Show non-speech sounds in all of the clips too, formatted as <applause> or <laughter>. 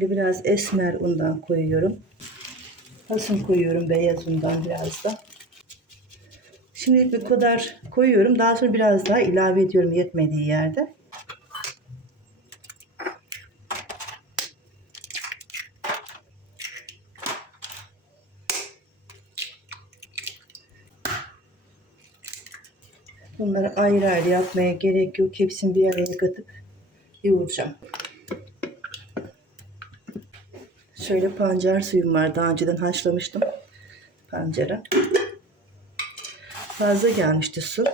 Şöyle biraz esmer undan koyuyorum. Hasın koyuyorum beyaz undan biraz da. Şimdilik bu kadar koyuyorum. Daha sonra biraz daha ilave ediyorum yetmediği yerde. Bunları ayrı ayrı yapmaya gerek yok. Hepsini bir araya katıp yoğuracağım. Şöyle pancar suyum var. Daha önceden haşlamıştım pancara. Fazla gelmişti su.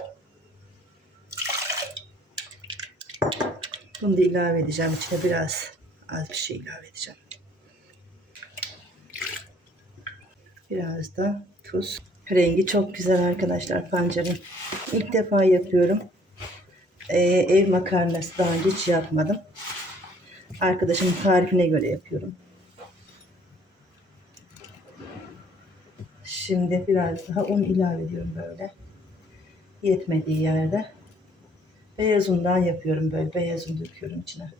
Bunu da ilave edeceğim. İçine biraz az bir şey ilave edeceğim. Biraz da tuz. Rengi çok güzel arkadaşlar pancarın. İlk defa yapıyorum. Ee, ev makarnası daha önce hiç yapmadım. Arkadaşımın tarifine göre yapıyorum. Şimdi biraz daha un ilave ediyorum böyle. Yetmediği yerde. Beyaz undan yapıyorum böyle. Beyaz un döküyorum içine.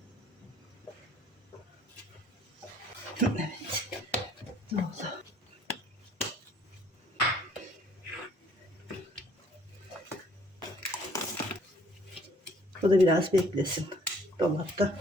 Evet. Oldu. Bu da biraz beklesin dolapta.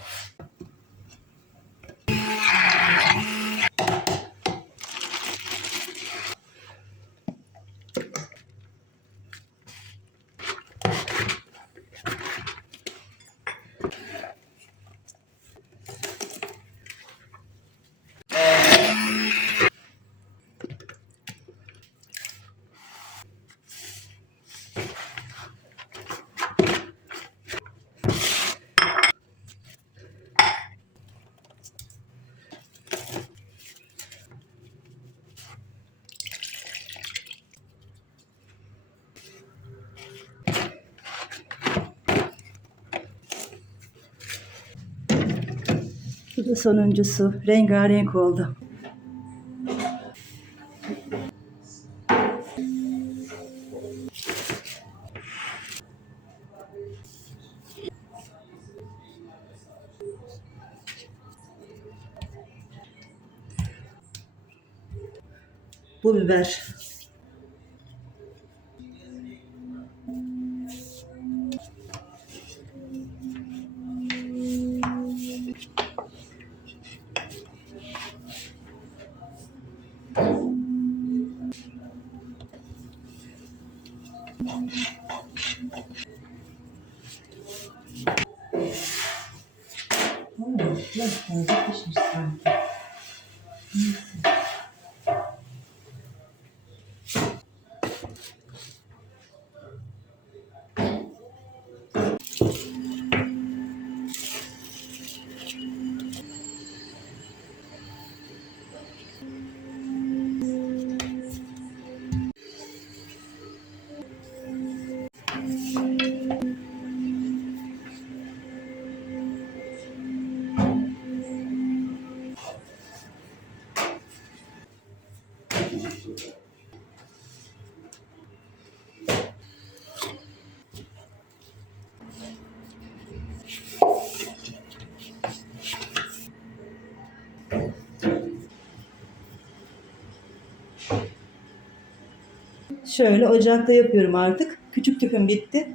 Bu da sonuncusu. Rengarenk oldu. Bu biber. Şöyle ocakta yapıyorum artık. Küçük tüpüm bitti.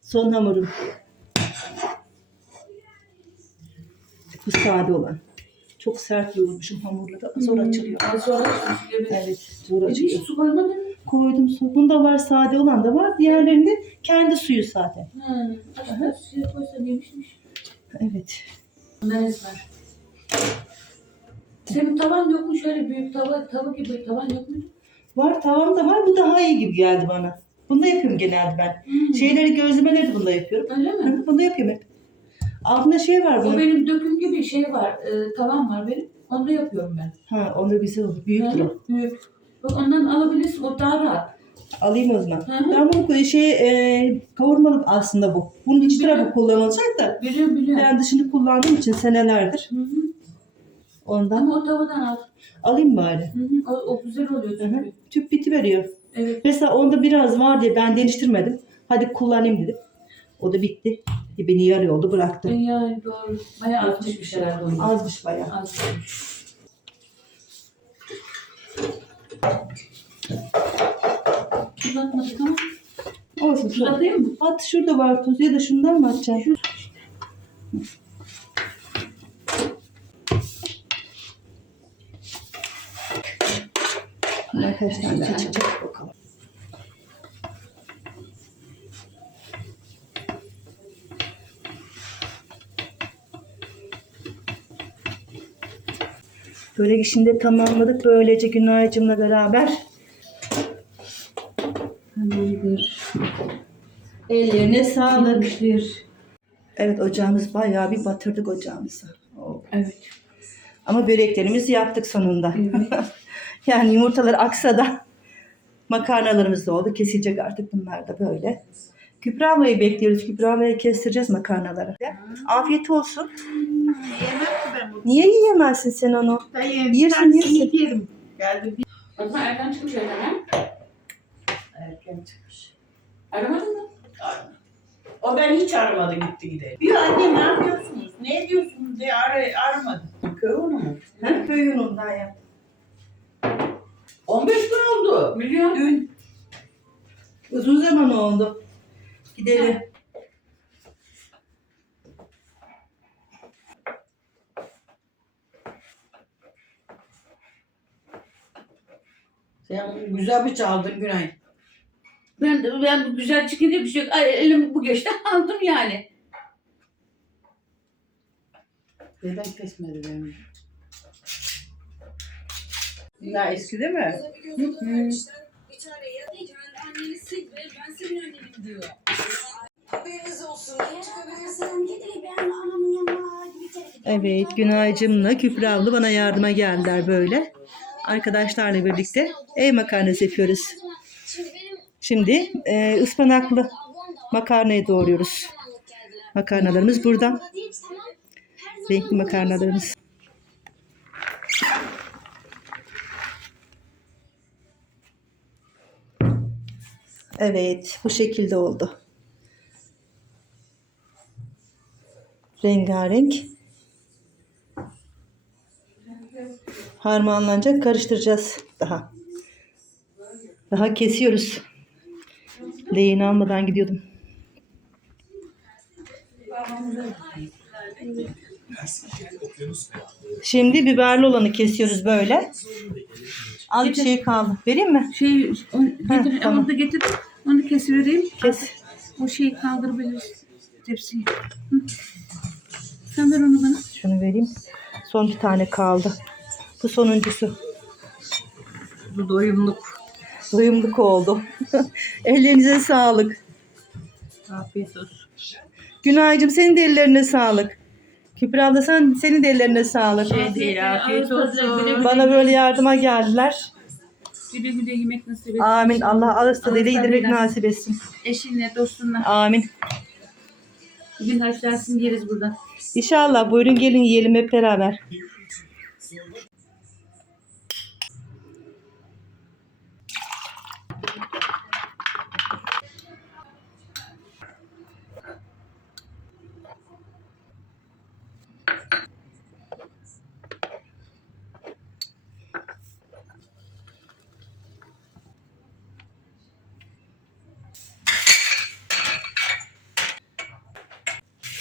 Son hamurum. Bu sade olan. Çok sert yoğurmuşum hamurları. Zor açılıyor. Az sonra açmış. Evet, zor Hiç açılıyor. su koymadın mı? Koydum su. Bunda var sade olan da var. Diğerlerinde kendi suyu zaten. Ha, aşkına suya koysan yemişmiş. Evet. Ondan esmer. Senin tavan yok mu şöyle büyük tava, tava gibi tavan yok mu? Var tavam da var. Bu daha iyi gibi geldi bana. Bunda yapıyorum genelde ben. Hmm. Şeyleri gözlemeleri de bunda yapıyorum. Öyle mi? hı, Bunda yapıyorum hep. Altında şey var O bunun. benim döküm gibi şey var, e, tavan var benim. Onda yapıyorum ben. Ha, onda güzel olur. O. Hı, Büyük. Bak ondan alabilirsin, o daha rahat. Alayım o zaman. Hı hı. Ben bunu şey e, kavurmalık aslında bu. Bunun iç tarafı kullanılacak da Biliyorum biliyorum. ben dışını kullandığım için senelerdir. Hı hı. Ondan Ama o tavadan al. alayım bari. Hı hı. O, o güzel oluyor Hı hı. çünkü. Tüp biti veriyor. Evet. Mesela onda biraz var diye ben değiştirmedim. Hadi kullanayım dedim. O da bitti. Beni yarı oldu E, bıraktım. yani doğru. Bayağı azmışmış herhalde onu. Azmış bayağı. Azmış. Uzatmadık ama. Olsun. sonra. Uzatayım mı? At şurada var tuz ya da şundan mı atacaksın? Arkadaşlar da açacak bakalım. Böyle işini de tamamladık. Böylece Günaycım'la beraber. Tamamdır. Ellerine sağlık. Alınmıştır. Evet ocağımız bayağı bir batırdık ocağımızı. Evet. Ama böreklerimizi yaptık sonunda. Evet. <laughs> yani yumurtalar aksa da makarnalarımız da oldu. Kesilecek artık bunlar da böyle. Kübra ablayı bekliyoruz. Kübra ablayı kestireceğiz makarnaları. Afiyet olsun. Yemem ki ben bunu. Niye yiyemezsin sen onu? Ben yerim. Yersin, Bir yersin. tanesini yerim. Geldi bir O zaman erken çıkmış öyle ha? erken çıkmış. Aramadın mı? O ben hiç aramadı gitti gidelim. Bir anne ne yapıyorsunuz? Ne ediyorsunuz diye ara, aramadı. Köy onu mu? Ha? Köy yolundan yap. 15 gün oldu. Biliyorum. Dün. Uzun zaman oldu. Gidelim. Sen güzel bir çaldın Günay. Ben de ben bu güzel çıkınca bir şey yok. Ay, elim bu geçti <laughs> aldım yani. Neden kesmedi beni? Ya eski değil mi? Bir tane ya anneni sil ve ben senin annenim diyor. Haberiniz olsun. Çıkabilirsin. Gideyim ben anamın yanına bir kere gideyim. Evet Günaycım'la Kübra abla bana yardıma geldiler böyle. Arkadaşlarla birlikte ev makarnası yapıyoruz. Şimdi benim Şimdi e, ıspanaklı makarnayı doğruyoruz. Makarnalarımız burada. Renkli makarnalarımız. Evet, bu şekilde oldu. Rengarenk. Harmanlanacak, karıştıracağız daha. Daha kesiyoruz. Leğeni almadan gidiyordum. Şimdi biberli olanı kesiyoruz böyle. Az bir şey kaldı. Vereyim mi? Şey, onu getir, tamam. onu da getir. Onu kesivereyim. Kes. O şeyi kaldırabiliriz. Tepsiyi. Hı. Sen ver onu bana. Şunu vereyim. Son bir tane kaldı. Bu sonuncusu. Bu doyumluk. Doyumluk oldu. <laughs> Ellerinize sağlık. Afiyet olsun. Günaycığım senin de ellerine sağlık. Kübra abla sen, senin de ellerine sağlık. Şey değil, afiyet olsun. Bana böyle yardıma geldiler. Güle güle yemek nasip etsin. Amin. Allah ağız tadıyla yedirmek nasip etsin. Eşinle, dostunla. Amin. Bugün haşlarsın yeriz burada. İnşallah buyurun gelin yiyelim hep beraber.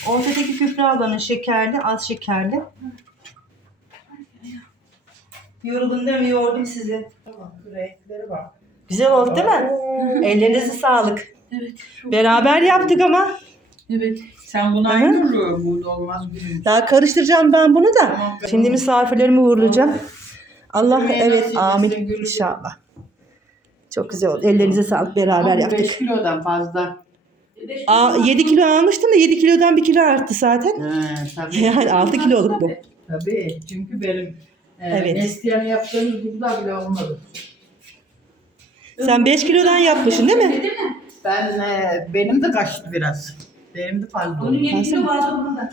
Ortadaki küfre ablanın şekerli, az şekerli. Yoruldun değil mi? Yordum sizi. Tamam, renkleri bak. Güzel oldu değil mi? Ellerinize sağlık. Evet. Beraber yaptık ama. Evet. Sen bunu aynı oluyor. Bu olmaz. Daha karıştıracağım ben bunu da. Tamam. Şimdi misafirlerimi uğurlayacağım. Allah Yemeğe evet amin gülüm. inşallah. Çok güzel oldu. Ellerinize sağlık beraber yaptık. 5 kilodan fazla. Aa, 7 kilo almıştım da 7 kilodan 1 kilo arttı zaten. He, tabii. <laughs> Yani 6 kiloluk bu. Tabii. Çünkü benim e, Evet. Neslihan yaptığımız burada bile olmadı. Sen 5 kilodan yapmışsın değil mi? Ben e, benim de kaçtı biraz. Benim de fazla Onun oldu. yedi kilo vardı burada.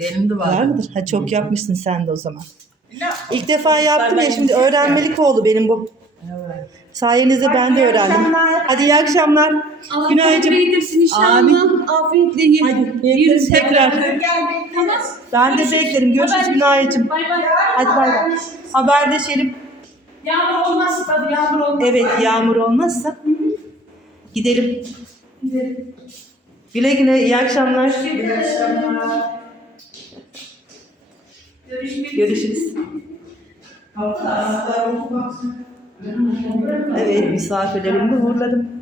Benim de Var vardı. mıdır? Ha, çok yapmışsın sen de o zaman. Ne? İlk defa yaptım ya şimdi yüksek öğrenmelik oldu benim bu. Sayenizde ben de öğrendim. Hadi iyi akşamlar. Allah Günaydın. eylesin inşallah. Amin. Afiyetle ye. Hadi bekleriz tekrar. Tamam. Ben de beklerim. Görüşürüz Günay'cığım. Bay bay. Hadi bay bay. Haberleşelim. Yağmur olmaz tabii yağmur olmaz. Evet yağmur olmazsa gidelim. Güle güle iyi akşamlar. Görüşmek Görüşürüz. Evet misafirlerimi uğurladım.